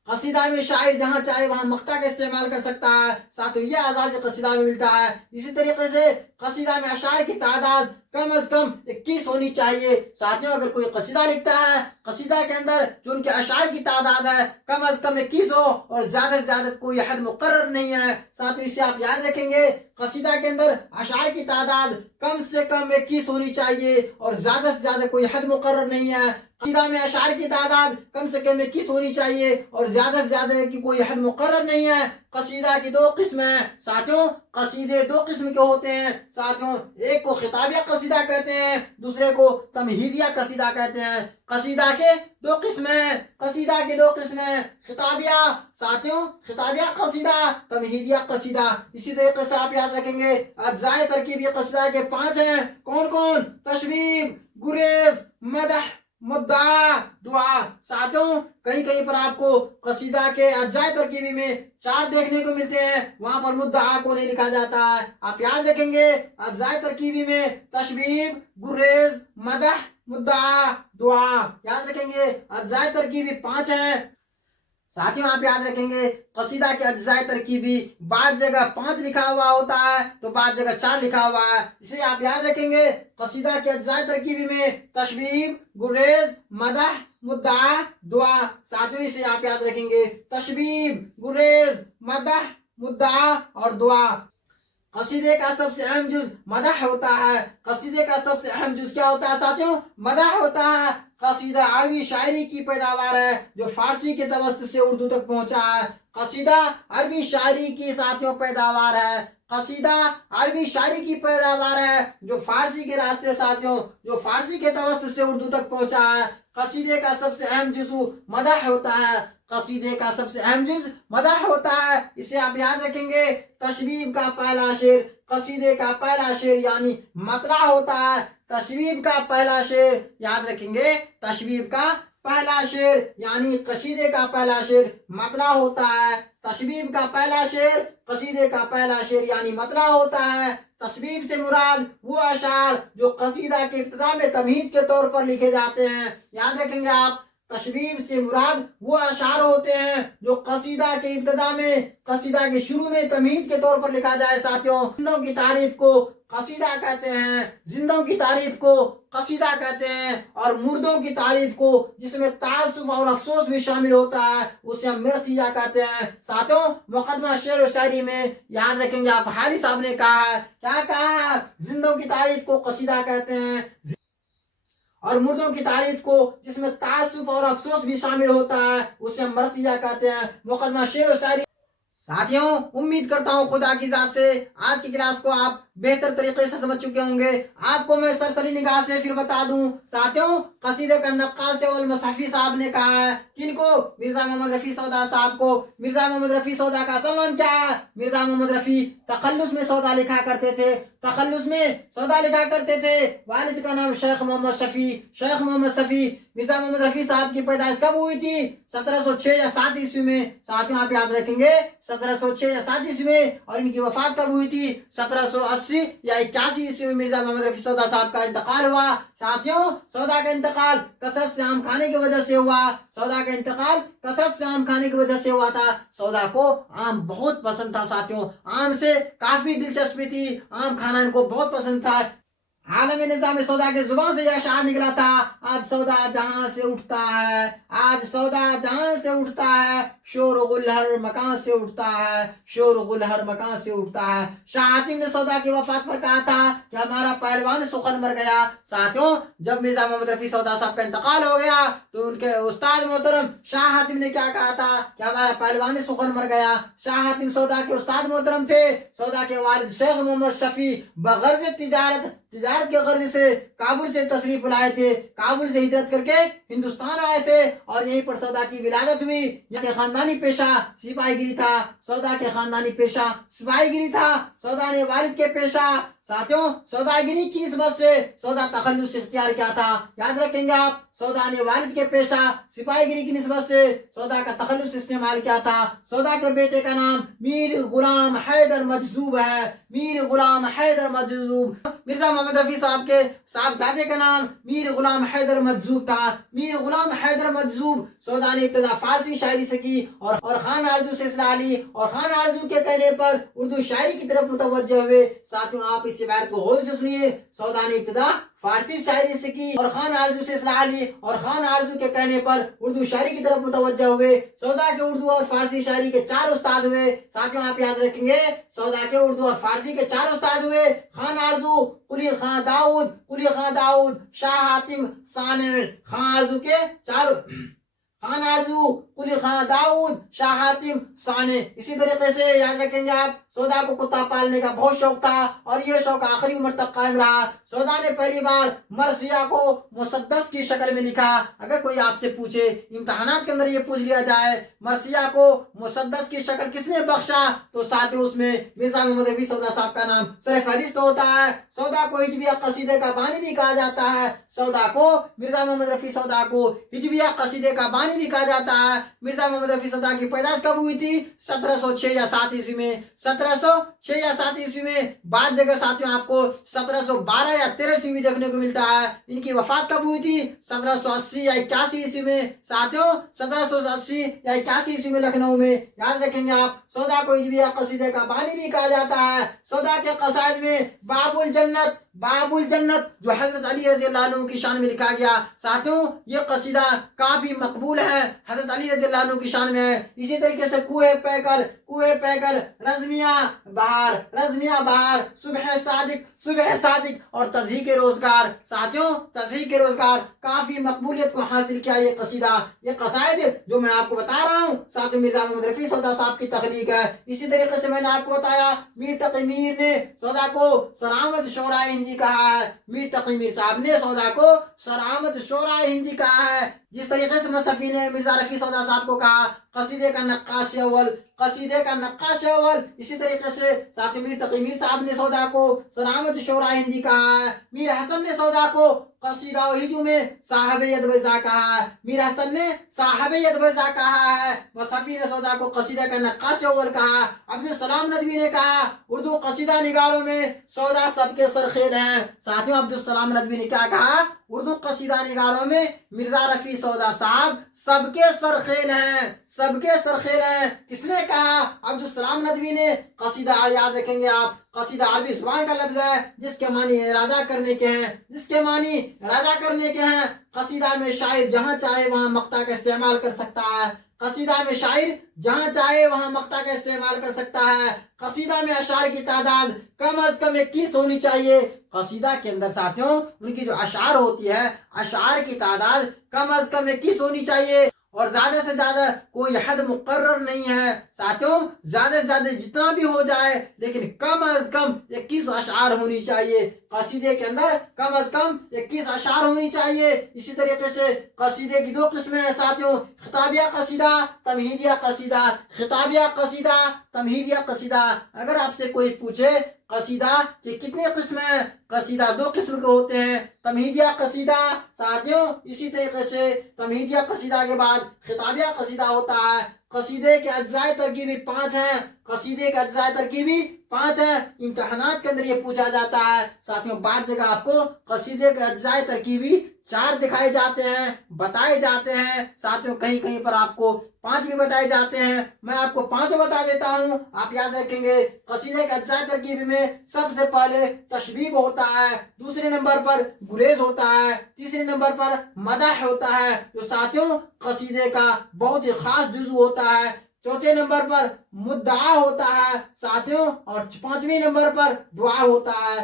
कसीदा में शायर जहाँ चाहे वहाँ मक्ता का इस्तेमाल कर सकता है, साथियों ये आज़ादी कसीदा में मिलता है। इसी तरीके से कसीदा में अशार की तादाद कम अज कम 21 होनी चाहिए। साथियों अगर कोई कसीदा लिखता है, कसीदा के अंदर जो उनके अशार की तादाद है कम अज कम 21 हो और ज्यादा से ज्यादा कोई हद मुकर्रर नहीं है, साथियों इसे आप याद रखेंगे। कसीदा के अंदर अशार की तादाद कम से कम 21 होनी चाहिए और ज्यादा से ज्यादा कोई हद मुकर्रर नहीं है। कसीदा में अशार की तादाद कम से कम 21 होनी चाहिए और ज्यादा से ज्यादा की कोई हद मुकर्रर नहीं है। कसीदा की दो किस्म है साथियों, कसीदे दो किस्म के होते हैं साथियों, एक को खिताबिया कसीदा कहते हैं, दूसरे को तमहीदिया कसीदा कहते हैं। कसीदा के दो किस्म है, कसीदा के दो किस्म है, खिताबिया साथियों खिताबिया कसीदा, तमहीदिया कसीदा। इसी तरीके से आप याद रखेंगे अज्जाए तरकीबी कसीदा के 5 हैं, कौन कौन? तशबीब, गुरेज, मदह, मुद्दा, दुआ। साथियों कहीं कहीं पर आपको कसीदा के अज्जाए तरकीबी में 4 देखने को मिलते हैं, वहां पर मुद्दा को नहीं लिखा जाता है। आप याद रखेंगे अज्जाए तरकीबी में तशबीब, गुरेज, मदह, मुद्दा, दुआ, याद रखेंगे। अज्जाए तरकीबी 5 हैं साथियों, आप याद रखेंगे कसीदा के अज्जाए तरकीबी बाद जगह 5 लिखा हुआ होता है तो बाद जगह 4 लिखा हुआ है, इसे आप याद रखेंगे। कसीदा के अज्जाए तरकीबी में तशबीब, गुरेज, मदह, मुद्दा, दुआ। साथियों इसे आप याद रखेंगे तशबीब, गुरेज, मदह, मुद्दा और दुआ। कसीदे का सबसे अहम जुज मदह होता है। कसीदे का सबसे अहम जुज क्या होता है साथियों? मदह होता है। कसीदा अरबी शायरी की पैदावार है जो फारसी के तवस्त से उर्दू तक पहुंचा है। कसीदा अरबी शायरी की साथियों पैदावार है, कसीदा अरबी शायरी की पैदावार है जो फारसी के रास्ते साथियों जो फारसी के तवस्त से उर्दू तक पहुंचा है। कसीदे का सबसे अहम जुज़ मदह होता है, कसीदे का सबसे अहम जुज़ मदह होता है, इसे आप याद रखेंगे। तशबीब का पहला शेर कसीदे का पहला शेर यानी मतला होता है। तशबीब का पहला शेर याद रखेंगे, तशबीब का पहला शेर यानी कसीदे का पहला शेर मतला होता है। तशबीब का पहला शेर कसीदे का पहला शेर यानी मतला होता है। तशबीब से मुराद वो अशार जो कसीदा के इब्तिदा में तमहीद के तौर पर लिखे जाते हैं, याद रखेंगे आप। तशबीब से मुराद वो अशार होते हैं जो कसीदा के इब्तिदा में कसीदा के शुरू में तमहीद के तौर पर लिखा जाए। साथियों जिंदों की तारीफ को कसीदा कहते हैं, जिंदों की तारीफ को कसीदा कहते हैं, और मुर्दों की तारीफ को जिसमें तासुफ और अफसोस भी शामिल होता है उसे हम मिर्सिया कहते हैं। साथियों मुकदमा शेर व शायरी में याद रखेंगे आप हारी साहब ने कहा है, क्या कहा? जिंदों की तारीफ को कसीदा कहते हैं और मुर्दों की तारीफ को जिसमें तासुफ और अफसोस भी शामिल होता है उसे हम मरसिया कहते हैं। मुकदमा शेर व शायरी। साथियों उम्मीद करता हूँ खुदा की जात से आज की क्लास को आप बेहतर तरीके से समझ चुके होंगे। आपको मैं सरसरी निगाह से फिर बता दूं साथियों, कसीदे का नक्काश अल मुसहफी साहब ने कहा है, किनको? मिर्जा मोहम्मद रफी सौदा साहब को। मिर्जा मोहम्मद रफी सौदा का असल नाम क्या है? मिर्जा मोहम्मद रफी तखल्लुस में सौदा लिखा करते थे, तखल्लुस में सौदा लिखा करते थे। वालिद का नाम शेख मोहम्मद शफी, शेख मोहम्मद शफी। मिर्जा मोहम्मद रफी साहब की पैदाइश कब हुई थी? 1706 या 7 ईस्वी में। साथियों आप याद रखेंगे 1706 या 7 ईस्वी में। और इनकी वफात कब हुई थी? 1780 या 81 ईस्वी में मिर्जा मोहम्मद रफी सौदा साहब का इंतकाल हुआ। साथियों सौदा का इंतकाल कसरत से आम खाने की वजह से हुआ। सौदा का इंतकाल कसरत से आम खाने की वजह से हुआ था। सौदा को आम बहुत पसंद था साथियों, आम से काफी दिलचस्पी थी, आम खाना इनको बहुत पसंद था। आलम निजाम सौदा के जुबान से यह शार निकला था, आज सौदा जहां से उठता है, आज सौदा जहां से उठता है, शोर गुल हर मकान से उठता है, शोर गुल हर मकान से उठता है। शाह हातिम ने सौदा की वफात पर कहा था कि हमारा पहलवान सुखन मर गया। साथियों, जब मिर्जा मोहम्मद रफी सौदा साहब का इंतकाल हो गया तो उनके उस्ताद मोहतरम शाह हातिम ने क्या कहा था कि हमारा पहलवान सुखन मर गया। शाह हातिम सौदा के उस्ताद मोहतरम थे। सौदा के वालिद शेख मोहम्मद शफी बगर्ज तिजारत के गर्ज से काबुल से तशरीफ लाए थे। काबुल से हिजरत करके हिंदुस्तान आए थे और यहीं पर सौदा की विलादत हुई। यहाँ के खानदानी पेशा सिपाहीगिरी था। सौदा के खानदानी पेशा सिपाहीगिरी था। सौदा ने वालिद के पेशा साथियों सौदागिरी की निस्बत से सौदा तखल्लुस इख्तियार किया था। याद रखेंगे आप, सौदा ने वालिद के पेशा सिपाहीगिरी की निस्बत से सौदा का तखल्लुस इस्तेमाल किया था। सौदा के बेटे का नाम मीर गुलाम हैदर मजजूब है। मीर गुलाम हैदर मजजूब। मिर्जा मोहम्मद रफी साहब के साहबजादे का नाम मीर गुलाम हैदर मजजूब था। मीर गुलाम हैदर मजजूब सौदा ने इब्तिदा फारसी शायरी से की और खान आरजू से इस्लाह ली और खान आरजू के कहने पर उर्दू शायरी की तरफ मुतवज्जह हुए। साथियों, आप इस इबारत को गौर से सुनिए। सौदा ने इब्तिदा फारसी शायरी से की और खान आरजू से इस्लाह ली और खान आरजू के कहने पर उर्दू शायरी की तरफ मुतवज्जह हुए। सौदा के उर्दू और फारसी शायरी के 4 उस्ताद हुए। साथियों, आप याद रखेंगे, सौदा के उर्दू और फारसी के 4 उस्ताद हुए। खान आरजू, कुली खां दाऊद, शाह हातिम, सानिर। खान आरजू के 4 खान आरजू, कुली खां दाऊद, शाह हातिम, साने। इसी तरीके से याद रखेंगे आप, सौदा को कुत्ता पालने का बहुत शौक था और यह शौक आखिरी उम्र तक कायम रहा। सौदा ने पहली बार मरसिया को मुसद्दस की शक्ल में लिखा। अगर कोई आपसे पूछे, इम्तहानात के अंदर ये पूछ लिया जाए मरसिया को मुसद्दस की शक्ल किसने बख्शा, तो साथ ही उसमें मिर्जा मोहम्मद रफी सौदा साहब का नाम सर फहरिस्त होता है। सौदा को हिजविया कसीदे का बानी भी कहा जाता है। सौदा को, मिर्जा मोहम्मद रफी सौदा को हिजविया कसीदे का बानी भी कहा जाता है। मिर्जा मोहम्मद रफी सौदा की पैदाइश कब हुई थी? 1706 या 7 ईस्वी में। 1706 या 7 ईस्वी में। बाद जगह साथियों आपको 1712 या 13 ईस्वी देखने को मिलता है। इनकी वफात कब हुई थी? 1780 या 81 ईस्वी में। साथियों, 1780 या 81 ईस्वी में लखनऊ में। याद रखेंगे आप, सौदा को हिजविया कसीदे का बानी भी कहा जाता है। सौदा के कसाइद में बाबुल जन्नत जो हजरत अली रज़ी अल्लाह अन्हु की शान में लिखा गया। साथियों, ये कसीदा काफी मकबूल है, हजरत अली रज़ी अल्लाह अन्हु की शान में है। इसी तरीके से कुए पैकर रज़मिया बहार सुबह सादिक और तज़हीक रोजगार। साथियों, तज़हीक रोजगार काफी मकबूलियत को हासिल किया ये कसीदा। ये कसायद जो मैं आपको बता रहा हूँ साथियों, मिर्जा मोहम्मद रफी सौदा साहब की तख्लीक है। इसी तरीके से मैंने आपको बताया, मीर तकी मीर ने सौदा को सरामत शोराए हिंदी कहा है। मीर तकी मीर साहब ने सौदा को सरामत शोराए हिंदी कहा है। जिस तरीके से मुसफ़ी ने मिर्जा रफी सौदा साहब को कहा कसीदे का नक्काश अव्वल, इसी तरीके से साथ मीर तकी मीर साहब ने सौदा को सरामत शोरा हिंदी कहा है। मीर हसन ने सौदा को कसीदा हिजू में साहब यदवैजा कहा है। मीर हसन ने साहब यदवैजा कहा है। मुसफ़ी ने सौदा को कसीदा का नक्काश अव्वल कहा। अब्दुल सलाम नदवी ने कहा उर्दू कसीदा निगारों में सौदा सबके सरखेल हैं। साथियों, अब्दुल सलाम नदवी ने क्या कहा? उर्दू कसीदा निगारों में मिर्जा रफी सौदा साहब सबके सरखेल हैं। किसने कहा? अब्दुल सलाम नदवी ने। कसीदा याद रखेंगे आप, कसीदा अरबी जुबान का लफ्ज है जिसके मानी इरादा करने के हैं। कसीदा में शायर जहाँ चाहे वहाँ मक्ता का इस्तेमाल कर सकता है। कसीदा में शायर जहाँ चाहे वहाँ मक्ता का इस्तेमाल कर सकता है। कसीदा में अशार की तादाद कम अज कम 21 होनी चाहिए। कसीदा के अंदर साथियों उनकी जो अशार होती है, अशार की तादाद कम अज कम 21 होनी चाहिए और ज्यादा से ज्यादा कोई हद मुकर्रर नहीं है। साथियों, ज्यादा से ज्यादा जितना भी हो जाए लेकिन कम अज कम 21 अशार होनी चाहिए। कसीदे के अंदर कम अज कम 21 अशार होनी चाहिए। इसी तरीके से कसीदे की 2 किस्में हैं साथियों, खिताबिया कसीदा, तमहीदिया कसीदा। खिताबिया कसीदा, तमहीदिया कसीदा। अगर आपसे कोई पूछे कसीदा की कितने किस्में हैं, कसीदा 2 किस्म के होते हैं, तमहीदिया कसीदा। साथियों, इसी तरीके से तमहीदिया कसीदा के बाद खिताबिया कसीदा होता है। कसीदे के अज्जाए तरकीबी 5 हैं। कसीदे के अज्जाए तरकीबी 5 है, इम्तिहानात के अंदर ये पूछा जाता है। साथियों बाद जगह आपको कसीदे के अज्जाए तरकीबी 4 दिखाए जाते हैं, बताए जाते हैं। साथियों कहीं कहीं पर आपको 5 भी बताए जाते हैं। मैं आपको 5 बता देता हूँ, आप याद रखेंगे। कसीदे के अज्जाए तरकीबी में सबसे पहले तशबीब होता है, दूसरे नंबर पर गुरेज होता है, तीसरे नंबर पर मदह होता है जो साथियों कसीदे का बहुत ही खास जुज़ू होता है। चौथे नंबर पर मुद्दा होता है साथियों, और 5वें नंबर पर दुआ होता है।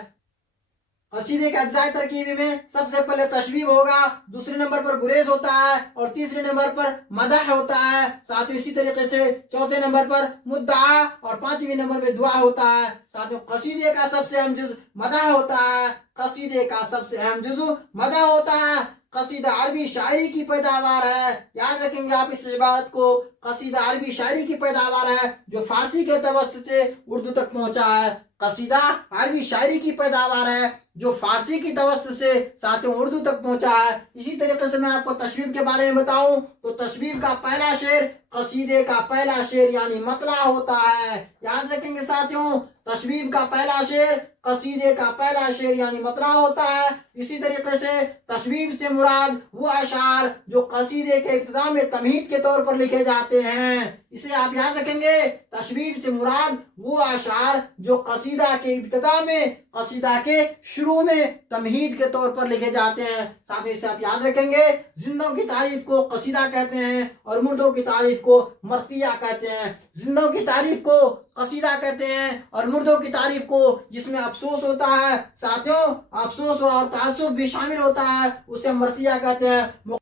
कसीदे के अज्जाए तरकीबी में सबसे पहले तशबीब होगा, दूसरे नंबर पर गुरेज होता है और तीसरे नंबर पर मदह होता है। साथियों इसी तरीके से चौथे नंबर पर मुद्दा और 5वें नंबर में दुआ होता है। साथियों कसीदे का सबसे अहम जुज़ मदह होता है। कसीदे का सबसे अहम जुज़ मदह होता है। कसीदा अरबी शायरी की पैदावार है, याद रखेंगे आप इस इबारत को। कसीदा अरबी शायरी की पैदावार है जो फारसी के तवस्त से उर्दू तक पहुंचा है। कसीदा अरबी शायरी की पैदावार है जो फारसी की तवस्त से साथियों उर्दू तक पहुंचा है। इसी तरीके से मैं आपको तशबीब के बारे में बताऊं तो तशबीब का पहला शेर कसीदे का पहला शेर यानी मतला होता है। याद रखेंगे साथियों, तशबीब का पहला शेर कसीदे का पहला शेर यानी मतला होता है। इसी तरीके से तशबीब से मुराद वो अशार जो कसीदे के इब्तिदा में तमहीद के तौर पर लिखे जाते हैं। इसे आप याद रखेंगे, तशबीब से मुराद वो अशार जो कसीदा के इब्तिदा में, कसीदा के शुरू में तमहीद के तौर पर लिखे जाते हैं। साथ ही इसे आप याद रखेंगे, जिंदों की तारीफ को कसीदा कहते हैं और मुर्दों की तारीफ को मर्सिया कहते हैं। जिंदों की तारीफ को कसीदा कहते हैं और मुर्दों की तारीफ को, जिसमें अफसोस होता है साथियों, अफसोस और तासुब भी शामिल होता है, उसे मर्सिया कहते हैं।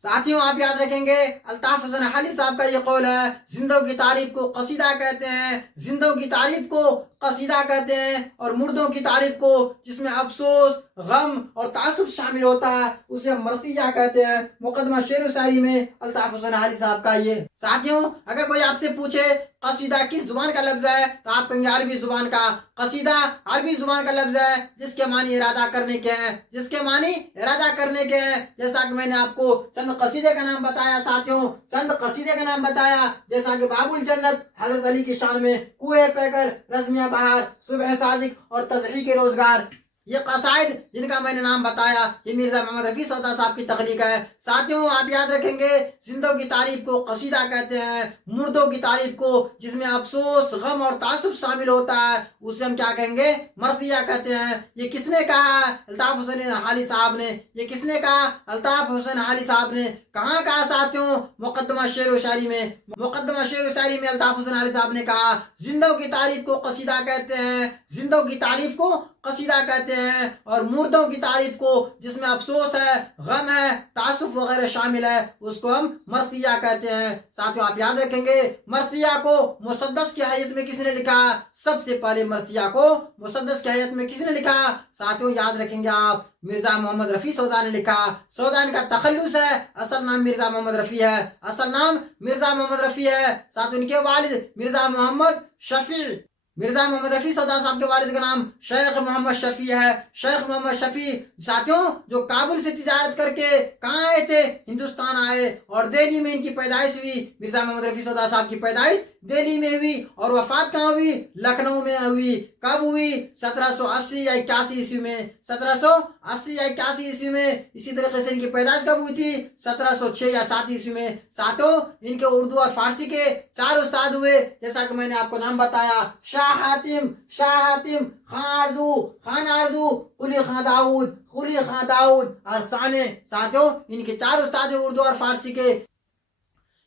साथियों आप याद रखेंगे, अल्ताफ हुसैन हाली साहब का ये कौल है, जिंदों की तारीफ को कसीदा कहते हैं, जिंदों की तारीफ को कसीदा कहते हैं और मुर्दों की तारीफ को, जिसमें अफसोस, गम और तासुब शामिल होता है, उसे मर्सिया कहते हैं। मुकदमा शेर शायरी में अल्ताफ हुसैन हाली साहब का ये। साथियों अगर कोई आपसे पूछे कसीदा किस जुबान का लफ्ज है तो आप कहेंगे अरबी जुबान का। कसीदा अरबी जुबान का लफ्ज है जिसके मानी इरादा करने के हैं, जिसके मानी इरादा करने के हैं। जैसा कि मैंने आपको चंद कसीदे का नाम बताया साथियों, चंद कसीदे का नाम बताया, जैसा कि बाबुल जन्नत हजरत अली की शान में, कुए पैकर, रज़्मिया बहार, सुबह सादिक और तज़हीक रोजगार, ये कसाइद जिनका मैंने नाम बताया ये मिर्जा मोहम्मद रफी सौदा साहब की तख्लीक है। साथियों आप याद रखेंगे, जिंदों की तारीफ को कसीदा कहते हैं, मुर्दों की तारीफ को जिसमें अफसोस, गम और तासुब शामिल होता है, उसे हम क्या कहेंगे, मर्सिया कहते हैं। ये किसने कहा? अल्ताफ हुसैन हाली साहब ने। ये किसने कहा? अल्ताफ हुसैन हाली साहब ने। कहाँ कहा साथियों? मुकद्दमा शेर व शायरी में। मुकद्दमा शेर व शायरी में अल्ताफ हुसैन हाली साहब ने कहा, जिंदों की तारीफ को कसीदा कहते हैं, जिंदों की तारीफ को कसीदा कहते हैं और मुर्दों की तारीफ को, जिसमें अफसोस है, गम है, तासुफ वगैरह शामिल है, उसको हम मर्सिया कहते हैं। साथियों आप याद रखेंगे, मर्सिया को मुसद्दस की हैयत में किसने लिखा? सबसे पहले मर्सिया को मुसद्दस की हैयत में किसने लिखा? साथियों याद रखेंगे आप, मिर्जा मोहम्मद रफी सौदा ने लिखा। सौदा इनका तखल्लुस है, असल नाम मिर्जा मोहम्मद रफी है, असल नाम मिर्जा मोहम्मद रफी है। साथियों इनके वालिद मिर्जा मोहम्मद शफी, मिर्जा मोहम्मद रफी सौदा साहब के वालिद का नाम शेख मोहम्मद शफी है। शेख मोहम्मद शफी साथियों जो काबुल से तिजारत करके कहाँ आए थे? हिंदुस्तान आए और दिल्ली में इनकी पैदाइश हुई। मिर्जा मोहम्मद रफी सौदा साहब की पैदाइश दिल्ली में हुई और वफात कहाँ हुई? लखनऊ में हुई। कब हुई? 1780 या 81 ईस्वी में, 1780 या 81 ईस्वी में। इसी तरीके से इनकी पैदाइश कब हुई थी? 1706 या 7 ईस्वी में। साथियों इनके उर्दू और फारसी के 4 उस्ताद हुए, जैसा कि मैंने आपको नाम बताया, शाह हातिम, खान आरजू, कुली खान दाऊद और साने। साथियों इनके 4 उस्ताद हुए उर्दू और फारसी के।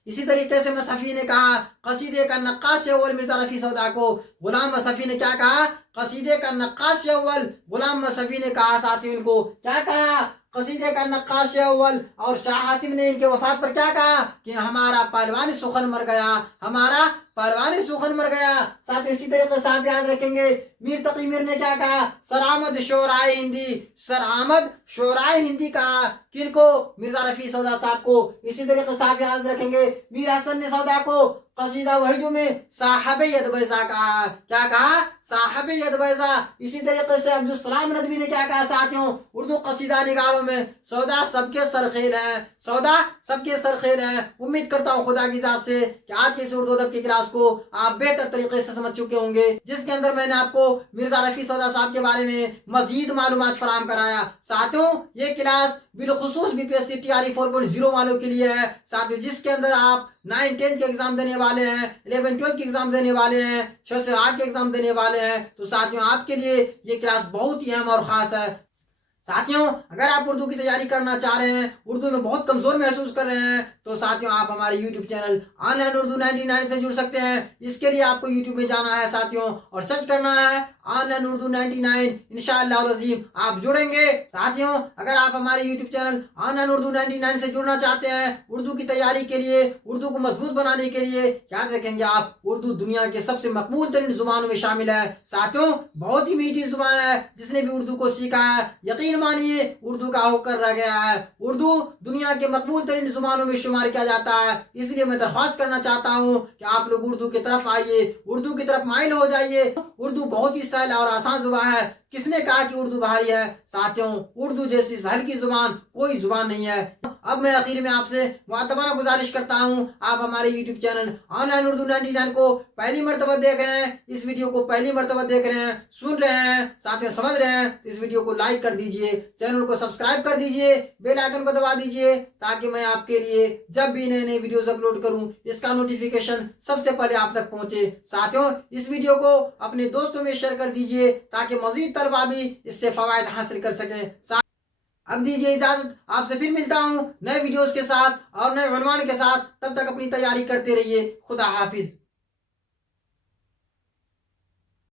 इसी तरीके से मसफ़ी ने कहा, कसीदे का नक्काश अव्वल मिर्जा रफी सौदा को। गुलाम मसफ़ी ने क्या कहा? कसीदे का नक्काश अव्वल गुलाम मसफ़ी ने कहा। साथियों इनको क्या कहा? कसीदे का नक्काश अव्वल। और शाह हातिम ने इनके वफात पर क्या कहा? कि हमारा पहलवान सुखन मर गया, हमारा पहलवान सुखन मर गया। साथ इसी तरीके से आप याद रखेंगे, मीर तकी मीर ने क्या कहा? सरामद शोराए हिंदी, सरामद शोराए हिंदी कहा। किनको? मिर्जा रफी सौदा साहब को। इसी तरीके से आप याद रखेंगे, मीर हसन ने सौदा को कसीदा वहीदों में साहब यदबैजा कहा। क्या कहा? साहब यदबैजा। इसी तरीके से अब्दुल सलाम नदवी ने क्या कहा? साथियों उर्दू कसीदा निगारों में सौदा सबके सरखेल है, सौदा सबके सरखेल है। उम्मीद करता हूँ खुदा की जात से कि आज के इस उर्दू अदब की क्लास क्लास को आप बेहतर तरीके से समझ चुके होंगे, जिसके अंदर मैंने आपको मिर्जा रफ़ी सौदा साहब के बारे में मजीद मालूमात फराहम कराया। साथियों ये क्लास बिलखुसूस बीपीएससी टीआरई 4.0 वालों के लिए है साथियों, जिसके अंदर आप 9 10 के एग्जाम देने वाले हैं, 11 12 के एग्जाम देने वाले हैं, 6 से 8 के एग्जाम देने वाले हैं। तो साथियों आपके लिए ये क्लास बहुत ही अहम और खास है। साथियों अगर आप उर्दू की तैयारी करना चाह रहे हैं, उर्दू में बहुत कमजोर महसूस कर रहे हैं, तो साथियों आप हमारे YouTube चैनल ऑनलाइन उर्दू 99 से जुड़ सकते हैं। इसके लिए आपको YouTube में जाना है साथियों और सर्च करना है ऑनलाइन उर्दू 99। इंशाअल्लाह अज़ीम आप जुड़ेंगे। साथियों अगर आप हमारे YouTube चैनल ऑनलाइन उर्दू 99 से जुड़ना चाहते हैं उर्दू की तैयारी के लिए, उर्दू को मजबूत बनाने के लिए, याद रखेंगे आप उर्दू दुनिया के सबसे मकबूल तरीन जुबानों में शामिल है। साथियों बहुत ही मीठी जुबान है, जिसने भी उर्दू को सीखा है यकीन मानिए उर्दू का होकर रह गया है। उर्दू दुनिया के मकबूल तरीन जुबानों में शुमार किया जाता है। इसलिए मैं दरख्वास्त करना चाहता हूँ कि आप लोग उर्दू की तरफ आइए, उर्दू की तरफ माइल हो जाइए। उर्दू बहुत ही सहल और आसान जुबान है। किसने कहा कि उर्दू भारी है? साथियों उर्दू जैसी हल्की जुबान कोई जुबान नहीं है। अब मैं आखिर में आपसे मुअद्दबाना गुजारिश करता हूँ, आप हमारे YouTube चैनल ऑनलाइन उर्दू 99 को पहली मर्तबा देख रहे हैं, इस वीडियो को पहली मर्तबा देख रहे हैं, सुन रहे हैं, साथियों समझ रहे हैं, तो इस वीडियो को लाइक कर दीजिए, चैनल को सब्सक्राइब कर दीजिए, बेल आइकन को दबा दीजिए, ताकि मैं आपके लिए जब भी नए नए वीडियोस अपलोड करूं इसका नोटिफिकेशन सबसे पहले आप तक पहुंचे। साथियों इस वीडियो को अपने दोस्तों में शेयर कर दीजिए ताकि मजीद तलबा भी इससे फवायद हासिल कर सकें। अब दीजिए इजाजत, आपसे फिर मिलता हूँ नए वीडियोस के साथ और नए उन्वान के साथ। तब तक अपनी तैयारी करते रहिए। खुदा हाफिज।